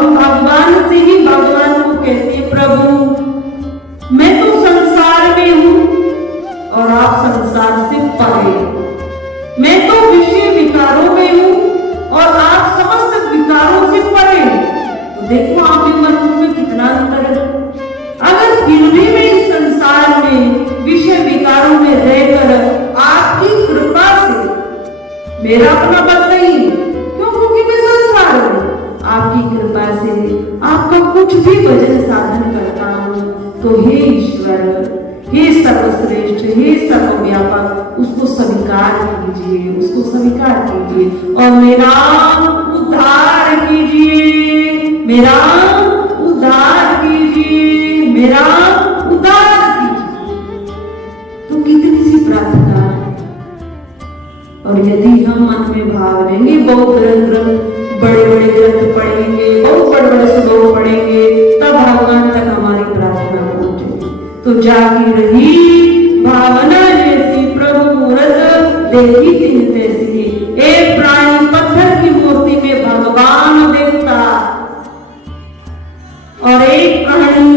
हम भगवान से ही भगवान को कहते हैं, प्रभु मैं तो संसार में हूं और आप संसार से परे, मैं तो विषय विकारों में हूं और आप समस्त विकारों से परे। तो देखो आप भी मन में कितना अंतर है। अगर फिर भी मैं इस संसार में विषय विकारों में रहकर आपकी कृपा से, मेरा अपना बल नहीं, क्यों? क्योंकि मैं संसार में आपकी कृपा से आपका कुछ भी भजन साधन करता हूं, तो हे ईश्वर, हे सर्वश्रेष्ठ, हे सर्वव्यापक, उसको स्वीकार कीजिए, उसको स्वीकार कीजिए और मेरा उद्धार कीजिए, मेरा उद्धार कीजिए, मेरा उद्धार कीजिए। तो कितनी सी प्रार्थना है। और यदि हम मन में भाव लेंगे, बहुत ग्रंथ बड़े बड़े ग्रंथ पढ़ेंगे, बहुत बड़े बड़े श्लोक पढ़ेंगे, तब भगवान तक हमारी प्रार्थना पहुंचेगी। तो जागी रही भावना जैसी प्रभु मूरत देखी तिन तैसी, एक प्राणी पत्थर की मूर्ति में भगवान देखता और एक प्राणी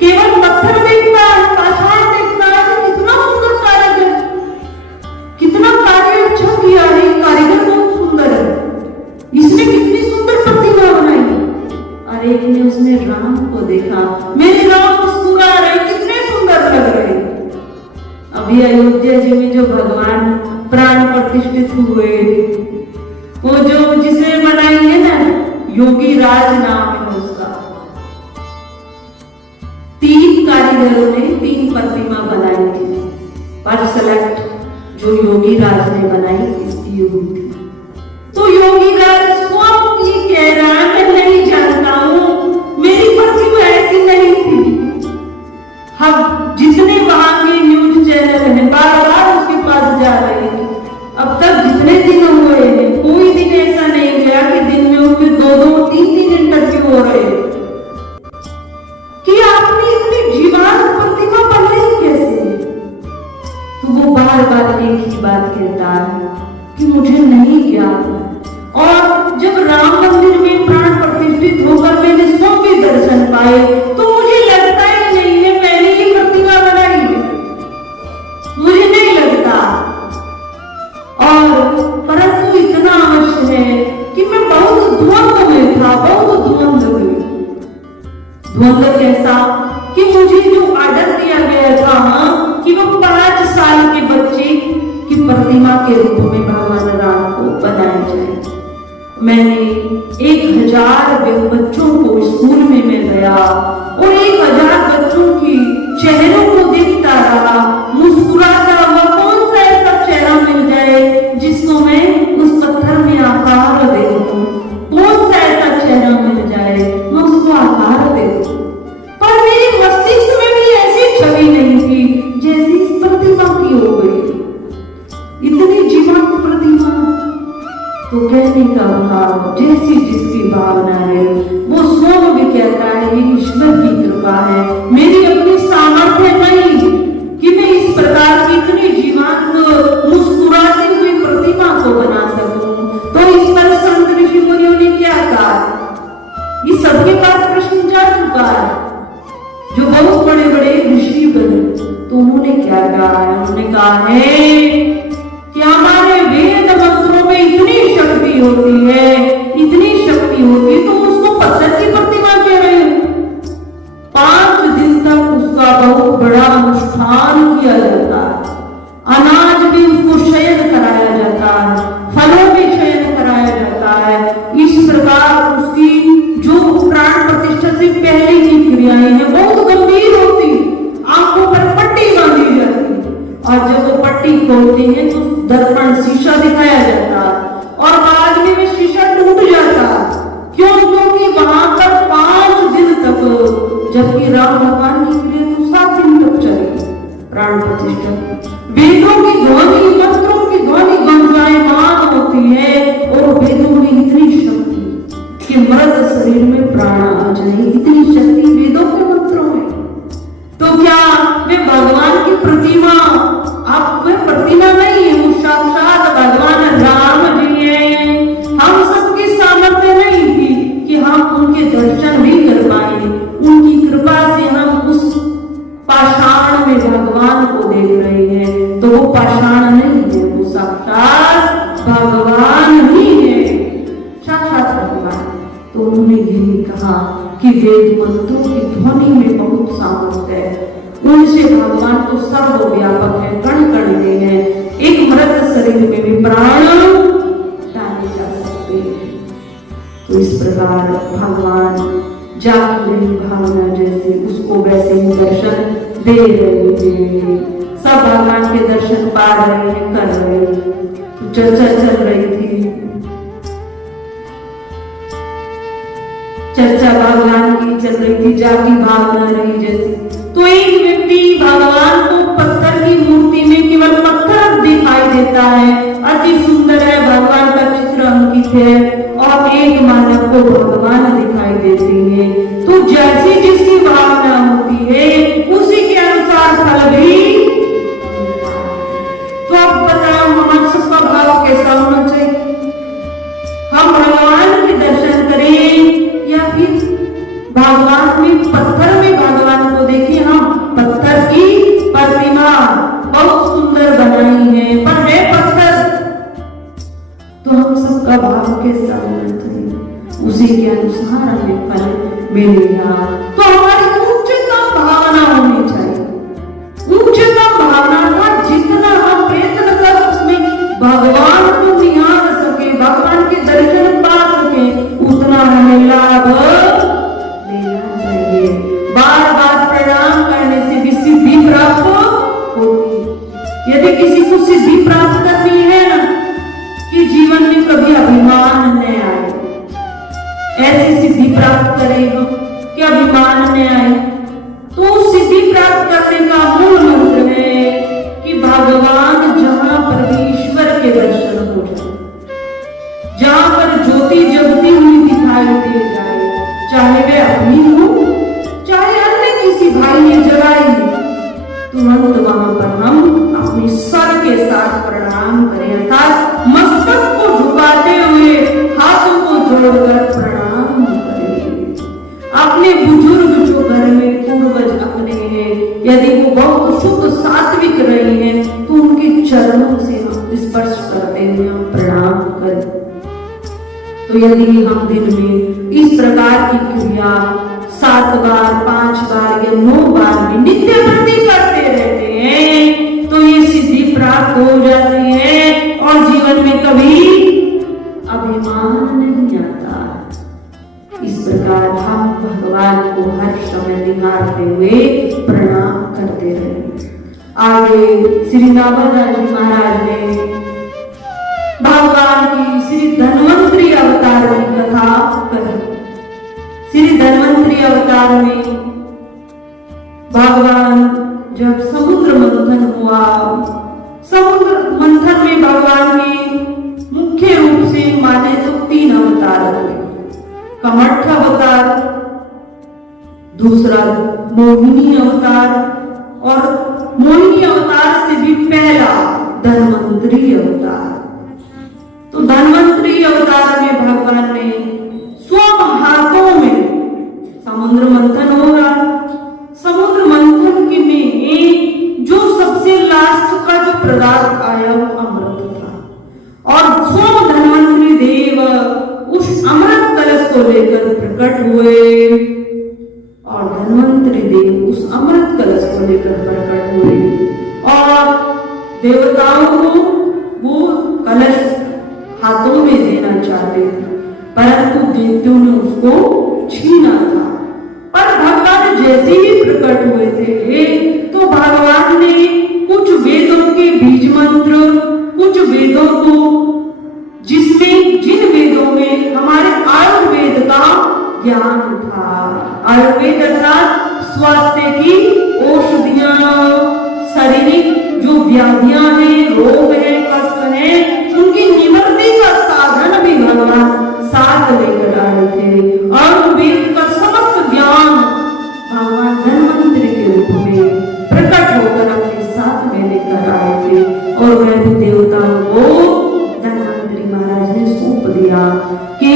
केवल पत्थर देखता है, पाषाण देखता है। कितना सुंदर कारीगर, कितना कार्य अच्छा किया है, कारीगर बहुत सुंदर है, इसने कितनी सुंदर प्रतिमा बनाई। और एक ने उसने राम को देखा, मेरे राम मुस्कुरा रहे, कितने सुंदर लग रहे। अभी अयोध्या जी में जो भगवान प्राण प्रतिष्ठित हुए, वो जो जिसे बनाई है ना, योगी राज नाम है उसका, 3 कारीगरों ने 3 प्रतिमा बनाई थी, पर सेलेक्ट जो योगी राज ने बनाई इसकी हुई थी। तो योगी राज स्वयं ये कह रहा है, मैं नहीं जानता हूं, मेरी प्रतिमा ऐसी नहीं थी। हम जितने वहां के न्यूज चैनल हैं बार बार उसके पास जा रहे हैं, अब तक जितने दिन हुए हैं कोई दिन ऐसा नहीं गया कि दिन में उसके 2-2, 3-3 इंटरव्यू हो रहे हैं कि आपने इतनी जीवंत प्रतिमा बनाई कैसे। तो वो बार बार एक ही बात कहता है कि मुझे नहीं ज्ञात। और जब राम मंदिर में प्राण प्रतिष्ठित होकर मैंने स्वयं दर्शन पाए, तो मुझे लगता ही नहीं है मैंने ये प्रतिमा बनाई है, मुझे नहीं लगता। और परंतु इतना अवश्य है कि मैं बहुत द्वंद्व में था, बहुत द्वंद्व हुई। द्वंद्व कैसा कि मुझे जो ऑर्डर दिया गया था कि वो 5 साल के बच्चे की प्रतिमा के रूप में भगवान राम को बनाया जाए। मैंने 1000 बच्चों को स्कूल में मैं गया और 1000 बच्चों की चेहरों को देखता रहा, मुस्कुराता हुआ। कौन सा ऐसा चेहरा मिल जाए जिसको मैं उस पत्थर में आकार दे दूं? कौन सा ऐसा चेहरा मिल जाए मैं उसको आकार दे दूं? पर मेरे मस्तिष्क में भी ऐसी छवि नहीं थी जैसी इस प्रतिमा की हो गई, इतनी जीवंत प्रतिमा। तो कहने का भाव, जैसी जिसकी भावना है वो स्वयं भी कहता है ये ईश्वर की कृपा है, मेरी अपनी सामर्थ्य नहीं कि मैं इस प्रकार की इतनी जीवंत मुस्कुराती हुई प्रतिमा को बना सकूं। तो इस पर संत ऋषि मुनियों ने क्या कहा, ये सबके पास प्रश्न जा चुका है, जो बहुत बड़े बड़े ऋषि बने, तो उन्होंने क्या कहा है? उन्होंने कहा है कि हमारे वेद मंत्रों में इतनी शक्ति होती है, इतनी शक्ति होती है, तो उसको पत्थर की प्रतिमा कह रहे हो। 5 दिन तक उसका बहुत बड़ा अनुष्ठान किया जाता है, अनाज भी उसको शयन कराया जाता है, फलों में शयन कराया जाता है। इस प्रकार उसकी जो प्राण प्रतिष्ठा से पहले की क्रियाएं हैं बहुत गंभीर होती, आंखों पर पट्टी बांधी जाती, और जब वो पट्टी खोलते हैं तो दर्पण शीशा दिखाया जाता और बाद में वे शीशा टूट जाता। क्यों? क्योंकि वहां पर 5 दिन तक, जबकि राम भगवान की क्रिया तो 7 दिन तक चली प्राण प्रतिष्ठा। वेदों की ध्वनि, मंत्रों की ध्वनि गुंजायमान होती है और वेदों में इतनी शक्ति कि मृत शरीर में प्राण आ जाए, इतनी शक्ति वेदों के मंत्रों में। तो क्या वे भगवान की प्रतिमा, आप वे प्रतिमा नहीं है, वो साक्षात भगवान राम जी हैं। हम सबकी सामर्थ्य नहीं थी कि भगवान ही है, साक्षात भगवान। तो उन्होंने यही कहा कि वेद मंत्रों की ध्वनि में बहुत सामर्थ्य है, उनसे भगवान तो सर्वव्यापक है, कण कण में है, एक मृत शरीर में भी प्राण डाले जा सकते हैं। तो इस प्रकार भगवान जाग रही भावना जैसे उसको वैसे ही दर्शन दे रहे हैं, सब भगवान के दर्शन पा रहे हैं, कर रहे हैं। तो चर्चा चल रही थी, चर्चा भगवान की चल रही थी, जागी भावना रही जैसी। तो एक व्यक्ति भगवान को पत्थर की मूर्ति में केवल पत्थर दिखाई देता है, अति सुंदर है, भगवान का चित्र अंकित है, और एक मानव को भगवान दिखाई देते हैं। तो जैसी जिसकी भावना होती है उसी के अनुसार फल भी। तो अब बताओ हमारा सबका भाव कैसा होना चाहिए? हम भगवान के दर्शन करें या फिर भगवान में पत्थर में भगवान को देखें? हम पत्थर की प्रतिमा बहुत सुंदर बनाई है, पर है पत्थर। तो हम सबका भाव कैसा होना चाहिए? उसी के अनुसार हमें फल मिलेगा। तो हमारी उच्चतम भावना होनी चाहिए। उच्चतम भावना का जितना हम प्रयत्न कर उसमें भगवान को निहार सके, भगवान के दर्शन पा सके, उतना हमें लाभ लेना चाहिए। बार बार प्रणाम करने से भी सिद्धि प्राप्त होती है। यदि किसी को सिद्धि प्राप्त करनी है ना, कि जीवन में कभी अभिमान न आए, ऐसी सिद्धि प्राप्त करेगा कि अभिमान न आए, तो सिद्धि प्राप्त करने का मूल मंत्र है कि भगवान जहां पर ईश्वर के दर्शन हो जाए, जहां पर ज्योति जगती हुई दिखाई दे जाए, चाहे वे अपनी हो चाहे अन्य किसी भाई ने जगाई, तुरंत वहां पर हम अपने सर के साथ प्रणाम करें, अर्थात मस्तक को झुकाते हुए हाथों को जोड़कर प्रणाम करें। अपने बुजुर्ग जो घर में पूर्वज अपने हैं, यदि वो बहुत शुद्ध सात्विक रहे हैं, तो उनके चरणों से हम स्पर्श करते हुए हम प्रणाम करें। तो यदि हम दिन में इस प्रकार की क्रिया 7 बार 5 बार या 9 बार भी नित्य प्रति करते रहते हैं, तो ये सिद्धि प्राप्त हो जाती है और जीवन में कभी अभिमान नहीं आता। इस प्रकार हम भगवान को हर समय निहारते हुए प्रणाम करते रहे। आगे श्री नामदास जी महाराज ने भगवान की श्री धन्वंतरी अवतार की कथा कही। श्री धन्वंतरी अवतार में भगवान जब समुद्र मंथन हुआ, समुद्र मंथन में भगवान के मुख्य रूप से माने तो 3 अवतार हुए। कमठ अवतार, दूसरा मोहिनी अवतार, और मोहिनी अवतार से भी पहला धन्वंतरी अवतार। तो धन्वंतरी अवतार में भगवान ने स्वयं हाथों में समुद्र मंथन होगा, समुद्र मंथन के में जो सबसे लास्ट का जो पदार्थ आया वो अमृत था, और स्वयं धन्वंतरी देव उस अमृत कलश को लेकर प्रकट हुए, और धन्वंतरी देव उस अमृत कलश को लेकर प्रकट हुए, और देवताओं को वो कलश हाथों में देना चाहते थे, परंतु दैत्यों ने उसको छीना था। पर भगवान जैसे ही प्रकट हुए थे, तो भगवान ने कुछ वेदों के बीज मंत्र, कुछ वेदों को, जिसमें जिन वेदों में हमारे आयुर्वेद का ज्ञान था, आयुर्वेद अर्थात स्वास्थ्य की औषधियां, शारीरिक जो व्याधियां हैं, रोग है, कष्ट है, उनकी निवृत्ति का साधन भी भगवान साथ लेकर आए थे। आयुर्वेद का समस्त ज्ञान भगवान धन्वंतरी के रूप में प्रकट होकर अपने साथ में लेकर आए थे, और वह भी देवताओं को धन्वंतरी महाराज ने सौंप दिया कि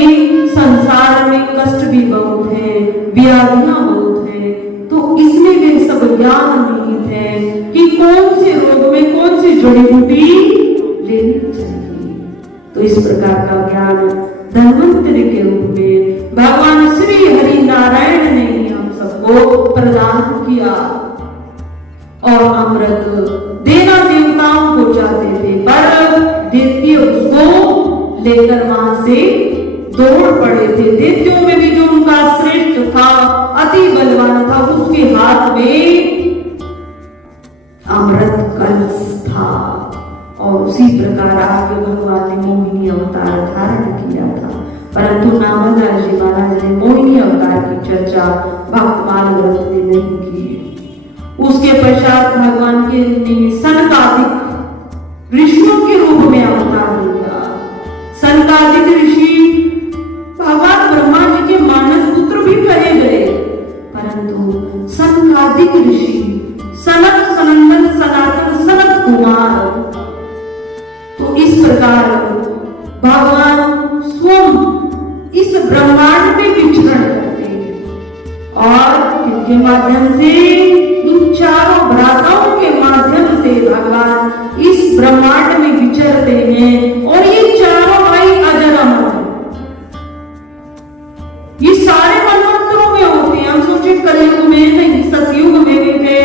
संसार में कष्ट भी बहुत है, व्याधियां बहुत है, तो इसमें वे सब ज्ञान निहित है कि कौन से रोग में कौन सी जड़ी बूटी लेनी चाहिए। तो इस प्रकार का ज्ञान धन्वंतरि के रूप में भगवान श्री हरि नारायण ने ही हम सबको प्रदान किया। और अमृत देना देवताओं को चाहते थे, पर दैत्य उसको लेकर वहां से दौड़ पड़े थे। दैत्यों में भी जो उनका श्रेष्ठ था, अति बलवान था, उसके हाथ में अमृत कलश था। और उसी प्रकार आगे भगवान ने मोहिनी अवतार धारण किया था। परंतु नामदास जी महाराज ने मोहिनी अवतार की चर्चा भक्तमाल ग्रंथ में नहीं की। उसके पश्चात भगवान के ने सनकादिक ऋषियों के रूप में अवतार लिया। सनकादिक ऋषि भगवान ब्रह्मा जी के मानस पुत्र भी कहे गए, परंतु सनकादिक ऋषि सनक सनंदन सनातन सनत कुमार। तो इस प्रकार भगवान स्वयं इस ब्रह्मांड में विचरण करते हैं और इनके माध्यम से, इन चारों भ्राताओं के माध्यम से भगवान इस ब्रह्मांड में विचरते हैं। और ये चारों भाई अजर अमर हैं। ये सारे मनवंतरों में होते हैं। हम सोचे कलयुग में नहीं, सतयुग में भी थे,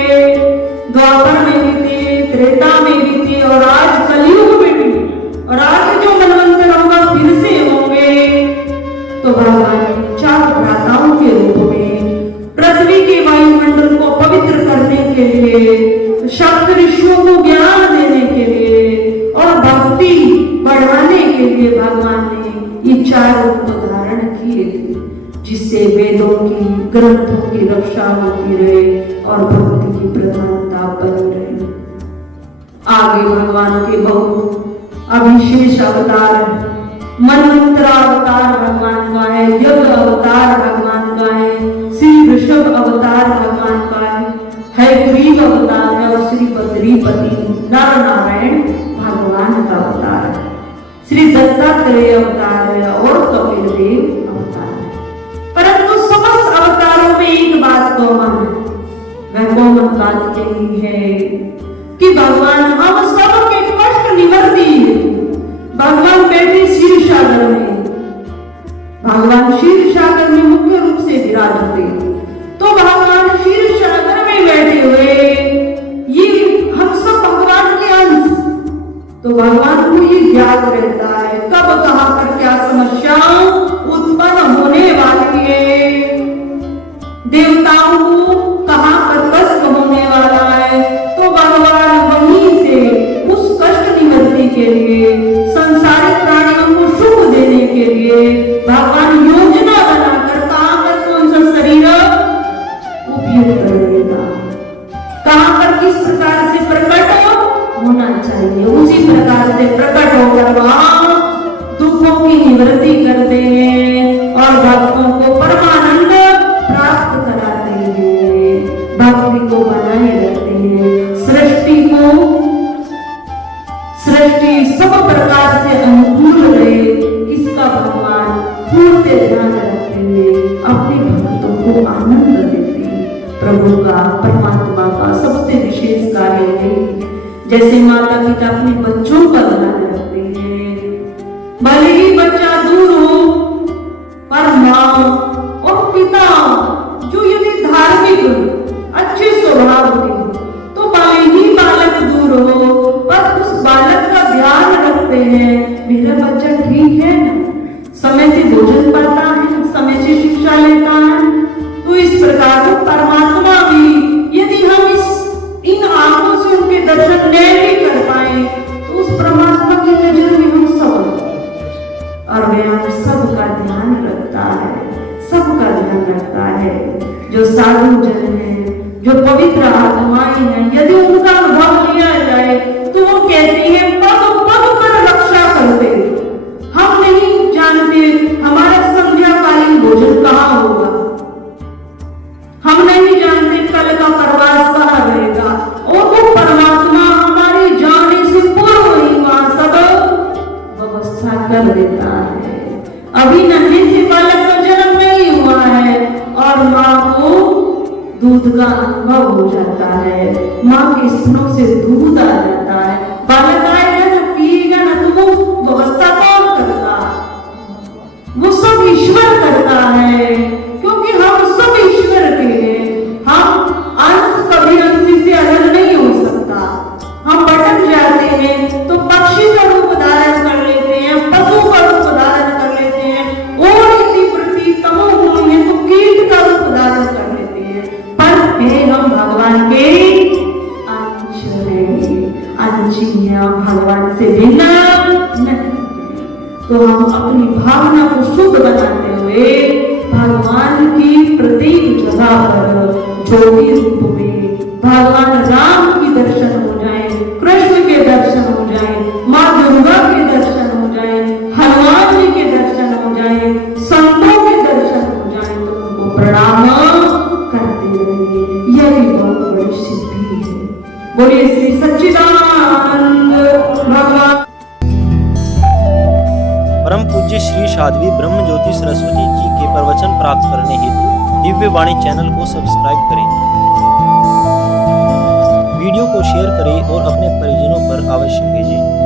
द्वापर में भी थे, त्रेता में भी थे, और आज कलयुग में भी। और आगे जो मनवंतर होगा फिर से होंगे। तो भगवान चार भ्राताओं के रूप में पृथ्वी के वायुमंडल को पवित्र करने के लिए, सप्त ऋषियों को ज्ञान देने के लिए और भक्ति बढ़ाने के लिए भगवान ने ये चार रूप धारण किए थे, जिससे वेदों की, ग्रंथों की रक्षा होती रहे और भक्ति की प्रधानता बनी रहे। आगे भगवान के बहु अभिशेष अवतार, मनमंत्र अवतार भगवान का है, यज्ञ अवतार भगवान का है, श्री ऋषभ अवतार भगवान का है ग्रीव अवतार है, और श्री बद्रीपति नर नारायण भगवान का अवतार है, श्री दत्तात्रेय अवतार है और कपिल देव अवतार है। परंतु समस्त अवतारों में एक बात कॉमन है, वह कॉमन बात यही है कि भगवान हम सबके कष्ट निवर्ती है। भगवान बैठे क्षीर सागर में, भगवान क्षीर सागर में मुख्य रूप से विराजते। तो भगवान क्षीर सागर में बैठे हुए, ये हम सब भगवान के अंश। तो भगवान को ये ज्ञात रहता है कब कहां पर क्या समस्या उत्पन्न होने वाली है, देवताओं को कहां पर कष्ट होने वाला है। तो भगवान वहीं से उस कष्ट निवृत्ति के लिए, संसारिक प्राणियों को सुख देने के लिए भगवान योजना बनाकर कहां पर कौन सा शरीर उपयोग कर देगा, कहां पर किस प्रकार से प्रकट होना चाहिए, उसी प्रकार से प्रकट होकर वहां दुखों की निवृत्ति करते हैं और भक्तों को परमानंद प्राप्त कराते हैं, भक्ति को बनाए रखते हैं, सृष्टि सब प्रकार से अनुकूल रहे, इसका भगवान पूर्ण ध्यान रखते हुए अपने भक्तों को आनंद देते हैं। प्रभु का, परमात्मा का सबसे विशेष कार्य यही है। जैसे माता पिता अपने बच्चों का ध्यान रखते हैं, भले ही बच्चा दूर हो, पर माँ और पिता जो यदि धार्मिक अच्छे स्वभाव के, तो भले ही बालक दूर हो, पर उस बालक का ध्यान रखते हैं, मेरा बच्चा ठीक है ना, समय से भोजन पाता है, समय से शिक्षा लेता है। तो इस प्रकार परमात्मा भी, यदि हम इन आंखों से उनके दर्शन नहीं कर पाए, तो उस परमात्मा की नजर में हम सब, और वह हम सबका ध्यान रखता है, सबका ध्यान रखता है। जो साधु जन है, जो पवित्र आत्माएं हैं, यदि उनका अनुभव लिया जाए तो वो कहते हैं पग पग पर रक्षा करते। हम नहीं जानते हमारा संध्याकालीन भोजन कहाँ होगा, हम नहीं जानते कल का प्रवास कहाँ रहेगा, और वो परमात्मा हमारे जाने से पूर्व ही वहां सब व्यवस्था कर देता है। अभी नन्हे से बालक का जन्म नहीं हुआ है और माँ को दूध का अनुभव हो जाता है, माँ के स्तनों से दूध आ जाता है, बालक आएगा ना, पिएगा ना, तो वो व्यवस्था कौन हुए भगवान की प्रत्येक जगह पर ज्योति रूप में भगवान राम की दर्शन हो जाए, कृष्ण के दर्शन हो जाए, माँ दुर्गा के दर्शन हो जाए, हनुमान जी के दर्शन हो जाए, संतों के दर्शन हो जाए, तो उनको प्रणाम करते रहिए। यह भी बहुत बड़ी सिद्धि है। बोलिए श्री सच्चिदानंद भगवान। परम पूज्य श्री साध्वी ब्रह्म ज्योति सरस्वती जी के प्रवचन प्राप्त करने हेतु दिव्य वाणी चैनल को सब्सक्राइब करें, वीडियो को शेयर करें और अपने परिजनों पर अवश्य भेजें।